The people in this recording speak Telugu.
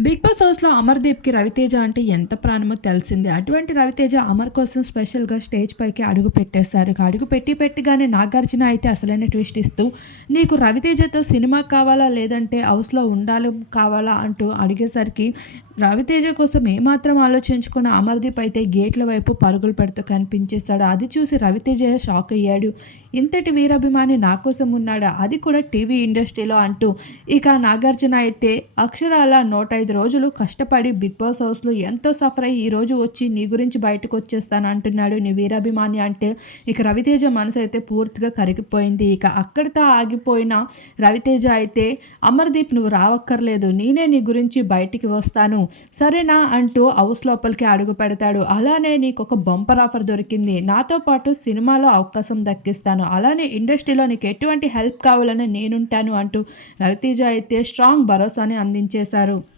బిగ్ బాస్ హౌస్లో అమర్దీప్కి రవితేజ అంటే ఎంత ప్రాణమో తెలిసిందే. అటువంటి రవితేజ అమర్ కోసం స్పెషల్గా స్టేజ్ పైకి అడుగు పెట్టేశారు. అడుగు పెట్టి పెట్టిగానే నాగార్జున అయితే అసలైన ట్విస్ట్ ఇస్తూ నీకు రవితేజతో సినిమా కావాలా? లేదంటే హౌస్లో ఉండాలి కావాలా? అంటూ అడిగేసరికి రవితేజ కోసం ఏమాత్రం ఆలోచించుకున్న అమర్దీప్ అయితే గేట్ల వైపు పరుగులు పెడుతూ కనిపించేశాడు. అది చూసి రవితేజ షాక్ అయ్యాడు. ఇంతటి వీరాభిమాని నా కోసం ఉన్నాడా? అది కూడా టీవీ ఇండస్ట్రీలో అంటూ ఇక నాగార్జున అయితే అక్షరాల నూట ఐదు రోజులు కష్టపడి బిగ్ బాస్ హౌస్లో ఎంతో సఫర్ అయ్యి ఈ రోజు వచ్చి నీ గురించి బయటకు వచ్చేస్తాను అంటున్నాడు నీ వీరాభిమాని అంటే ఇక రవితేజ మనసు అయితే పూర్తిగా కరిగిపోయింది. ఇక అక్కడితో ఆగిపోయిన రవితేజ అయితే అమర్దీప్ నువ్వు రావక్కర్లేదు. నేనే నీ గురించి బయటికి వస్తాను. సరేనా? అంటూ హౌస్ లోపలికి అడుగు పెడతాడు. అలానే నీకు ఒక బంపర్ ఆఫర్ దొరికింది. నాతో పాటు సినిమాలో అవకాశం దక్కిస్తాను. అలానే ఇండస్ట్రీలో నీకు ఎటువంటి హెల్ప్ కావాలని నేనుంటాను అంటూ రవితేజ అయితే స్ట్రాంగ్ భరోసాని అందించేశారు.